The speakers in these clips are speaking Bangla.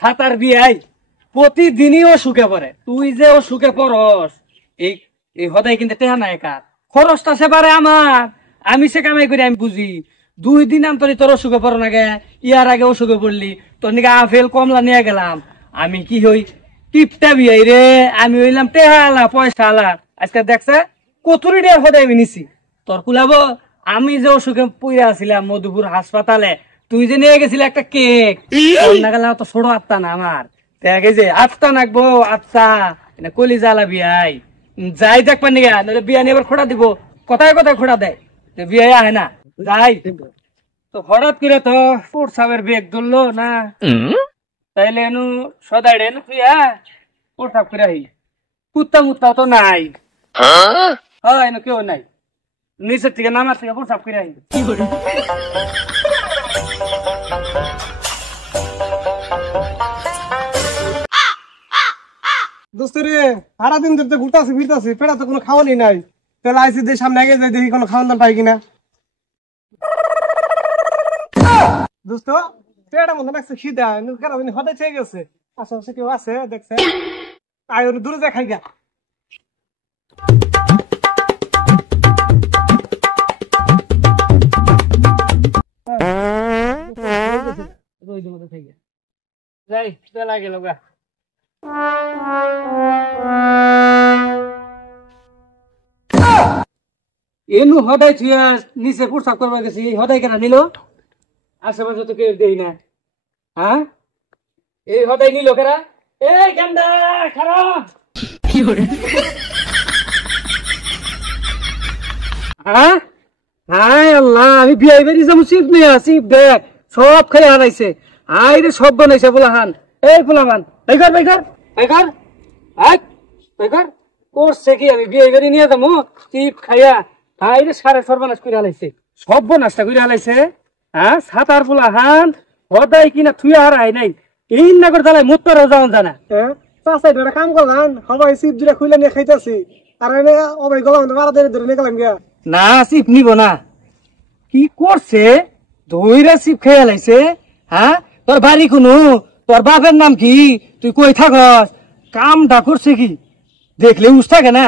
ছাতার বিয়াই প্রতিদিনই ও সুখে পড়ে। তুই যে ও সুখে পড়স এই এই হদাই কিন্তু টেহা নাই কার খরচটা সেবারে আমার, আমি সে কামাই করি আমি বুঝি। 2 দিন অন্তরে তোর সুখে পড়ো না গে, ইয়ার আগে ও সুখে পড়লি, তোর নিকে আপেল কমলা নিয়ে গেলাম। আমি কি হই টিপটা বিয়াই রে, আমি হইলাম টেহা আলা পয়সা আলা। আজকে দেখছে কতুরি ডের হদাই আমি নিছি তোর কুলাবো। আমি যে অসুখে পইরা আছিলাম মধুপুর হাসপাতালে, তুই যে নিয়ে গেছিলি একটা কেক, না গেলে তো ছোট আত্মা না আমার, দেখে যে আত্মা নাকবো আত্মা কলি জ্বালা বিয়াই যাই দেখ পানি গা, নইলে বিয়া নিয়ে আবার খোড়া দিব, কথায় কথায় খোড়া দেয়, বিয়াই আহে না যাই। তো হঠাৎ করে তো প্রসাবের বেগ ধরলো না, তাইলে এনু সদাই রে তুই প্রসাব করে আহি, কুত্তা মুত্তা তো নাই, হ্যাঁ এনু কেউ নাই, নিচের থেকে নামার থেকে প্রসাব করে আহি। দোস্তরে সারাদিন ধরে ঘুরতেছি ফিরতেছি, পেড়া তো কোনো খাওয়ানি নাই, তাহলে আইসি দিয়ে সামনে আগে যাই দেখি কোনো খাওয়ান দাম পাই কিনা। দোস্ত পেড়া মধ্যে লাগছে খিদা, হঠাৎ চেয়ে গেছে, আশেপাশে কেউ আছে দেখছে, আয় ওর দূরে যা খাই গা। যাই লাগে লগা এনু হদাই থুয়া নিচে প্রসাব করবা গেছি, হদাই কেনা নিল? আশেপাশে তো কেউ দেই না, হ্যাঁ এই হদাই নিল কেরা? এই গান্ডা খারাপ হ্যাঁ হায় আল্লাহ, আমি বিয়াই বেরি যাবো, চিপ নিয়ে চিপ দেখ সব খাই হারাইছে, আই রে সব বানাইছে পোলাহান। এই পোলাহান বেকার বেকার বেকার বেকার করছে কি, আমি বিয়ে বেরি নিয়ে যাবো চিপ খাইয়া, হাই রে সাড়ে সর্বনাশ করে হালাইছে, সব নাস্তা করে হালাইছে। হ্যাঁ সাতার পোলাহান হদাই কিনা থুয়া হারাই নাই, এই না করে তাহলে মুত্তর যাওয়ান জানা। চাষাই ধরে কাম করলাম, সবাই চিপ দুটা খুলে নিয়ে খাইতেছি, আর এনে অবাই গলাম মারা ধরে নিয়ে গেলাম গিয়া। না চিপ নিব না, কি করছে ধইরা চিপ খেয়ে লাইছে। হ্যাঁ তোর বাড়ি কোনো, তোর বাপের নাম কি, তুই কই থাকস, কামটা করছে কি দেখলে উস থাকে না।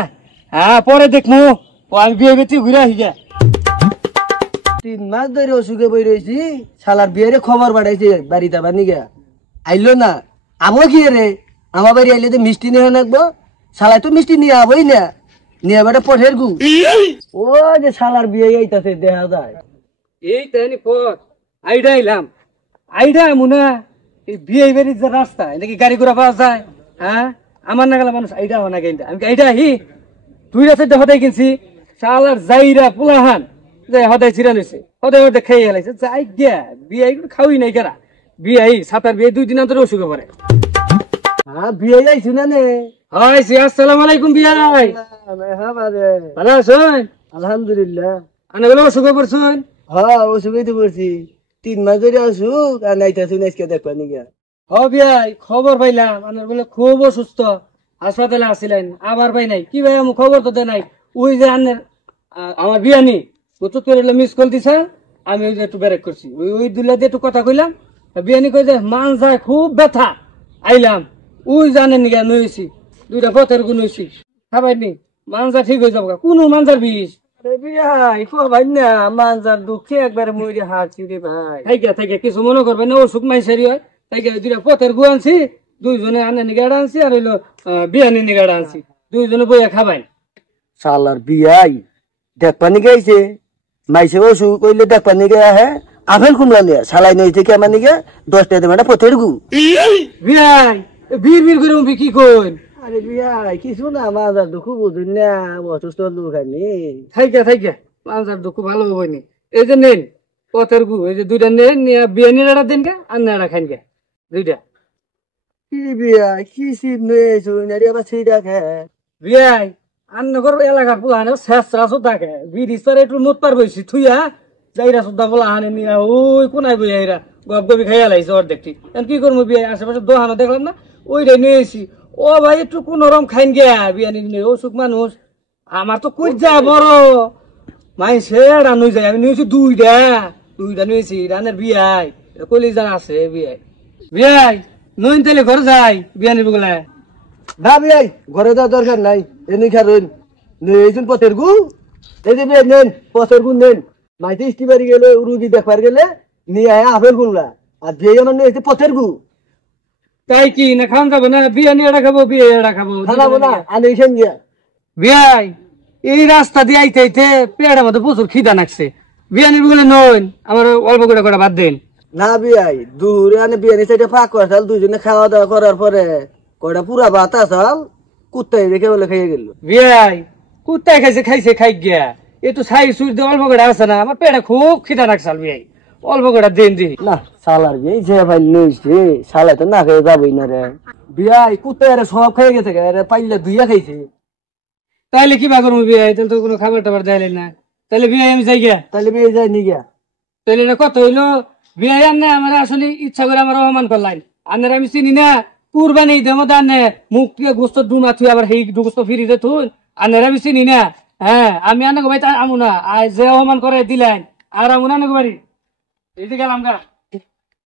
হ্যাঁ পরে দেখমু, আমি বিয়ে বেটি ঘুরে আসি যা। 3 মাস ধরে অসুখে বই রয়েছি, শালার বিয়েরে খবর বাড়াইছে বাড়িতে আবার নিগা আইলো না। আমো কি রে, আমার বাড়ি আইলে তো মিষ্টি নিয়ে রাখবো, শালাই তো মিষ্টি নিয়ে আবই না, নিয়ে বেটা পঠের গু ও যে শালার বিয়ে আইতাছে দেখা যায়। এই তাই পথ আইডা আইলাম, আইডা মুনা এই বিয়ে বাড়ির যে রাস্তা নাকি গাড়ি ঘোড়া পাওয়া যায়। হ্যাঁ আমার না গেলে মানুষ আইডা হওয়া না, কিন্তু আমি আইডা আহি 2 রাতে হদাই কিনছি, শালার যাইরা পোলাহান যাই হদাই ছিড়া লইছে, হদাই হদাই খাই হেলাইছে, যাই গিয়া বিয়ে খাওয়াই নাই কেরা, বিয়ে সাতার বিয়ে 2 দিন অন্তরে অসুখে পড়ে। হ্যাঁ বিয়ে আইছি না নে? হয় আসসালামু আলাইকুম বিয়া ভাই, ভালো আছেন? আলহামদুলিল্লাহ। আনে বলে অসুখে পড়ছেন? হ্যাঁ অসুখই তো করছি, 3 মাস ধরে অসুখ, আর নাইতাছি আজকে দেখবা নিগা। হ বিয়াই খবর পাইলাম আপনার বলে খুব অসুস্থ, হাসপাতালে আসিলেন, আবার পাই নাই। কি ভাই আমি খবর তো দে নাই, ওই যে আনের আমার বিয়ানি প্রচুর করে মিস কল দিছে, আমি ওই যে একটু ব্রেক করছি, ওই দুলা দিয়ে একটু কথা কইলাম, বিয়ানি কই যে মান যায় খুব ব্যথা, আইলাম ওই জানেন নিগা নইছি 2টা পথের গুণ হইছি, খাবাইনি মানজা ঠিক হয়ে যাবো। কোন মানজার বিষ? ভাই ভাই না মানজার দুঃখে একবারে মরে হারছি রে ভাই। থাইকা কিছু মনে করবেন না, অসুখ মাইসারি হয়। তাইকে 2টা পথের গু আনছি, 2 জনে আনে নিগাড়া আনছি, আর হইলো বিয়ানি নিগাড়া আনছি, 2 জনে বইয়া খাবাই। শালার বিয়াই দেখবা নিগে আইছে, মাইসে অসুখ কইলে দেখবা নিগে আহে, আপেল কুমলা নিয়ে শালাই নই থেকে আমার নিগে 10 টাকা দেবে না পথের গু। বিয়াই বীর করে উঠবি কি কইন? আরে বিয়াই কিছু না, মানজার দুঃখ বুঝুন না, অসুস্থ লোক আনি। থাইকা মানজার দুঃখ ভালো হবনি। এই যে নেন পথের গু, এই যে 2টা নেন, নিয়ে বিয়ানি নাড়া দেন কে, আর নাড়া খাইন কে 2টা। কি বিয়াই কি সিপ নয়েছো নারি আবার সেইটা খে বিয়াই আন্নগর এলাকার পোলাহানে শেষরা সুদ্ধা খে, বিড়ি সরে একটু মত পার বইছি থুইয়া যাইরা সুদ্ধা পোলাহানে নিয়ে ওই কোনায় বই আইরা গপ গবি খাইয়া লাইছে অর্ধেকটি। কি করবো বিয়াই, আশেপাশে দোহানো দেখলাম না, ওইটাই নিয়েছি। ও ভাই একটু কোন রকম খাইন গিয়া বিয়ানি নিয়ে, অসুখ মানুষ আমার তো কই যা বড় মাইসে রানুই যায়, আমি নিয়েছি 2টা নিয়েছি রানের বিয়াই কলি জানা আছে। বিয়াই নইন তাহলে ঘরে যাই বিয়ানির বগলে। না বিয়াই ঘরে যাওয়ার দরকার নাই, এমনি খারুন এইজন পথের গু, এই যে বিয়ে নেন পথের গু নেন, মাইতে ইস্টিবাড়ি গেলে রুগী দেখবার গেলে নিয়ে আয় আপেল গুলা, আর বিয়ে আমার নিয়ে পথের গু তাই কি না খাওয়ান যাবো না? বিয়ানি এটা খাবো, বিয়ে এটা খাবো, খানাবো না আনে এখান গিয়া। বিয়াই এই রাস্তা দিয়ে আইতে আইতে পেটের মধ্যে প্রচুর খিদা নাকছে। বিয়ানির বগলে নইন, আমার অল্প করে করে বাদ দেন। না বিয়াই দূরে আনে বিয়ানি সাইডে ফাঁক করাল, দুজনে খাওয়া দাওয়া করার পরে কয়টা পুরা ভাত আসাল কুত্তাই দেখে বলে খেয়ে গেল। বিয়াই কুত্তায় খাইছে খাইছে খাই গিয়া, এ তো ছাই সুই দিয়ে অল্প করে আছে না, আমার পেটে খুব খিদা নাকছাল। বিয়াই অল্প করে দেন দি না সালার বিয়ে যে ভাই নইছে সালা তো না খেয়ে যাবই না রে। বিয়াই কুত্তায় সব খেয়ে গেছে পাইলে দুইয়া খাইছে। তাইলে কি বা করবো বিয়াই? তাহলে তো কোনো খাবার টাবার দেয় না। তাহলে বিয়াই আমি যাই গিয়া। তাহলে বিয়ে যায় নি গিয়া। তাহলে এটা কত হইলো? বিয়াই আনে আমার আসলে ইচ্ছা করে আমার অপমান করলাই। আনের আমি চিনি না, কুরবানি দেমো দানে মুখ দিয়ে গোস্ত ডুমা থুই আবার সেই গোস্ত ফিরি দে থুন। আনের আমি চিনি না। হ্যাঁ আমি আনে ভাই তা আমু না, আর যে অপমান করে দিলেন আর আমু না বাড়ি এই যে গেলাম গা।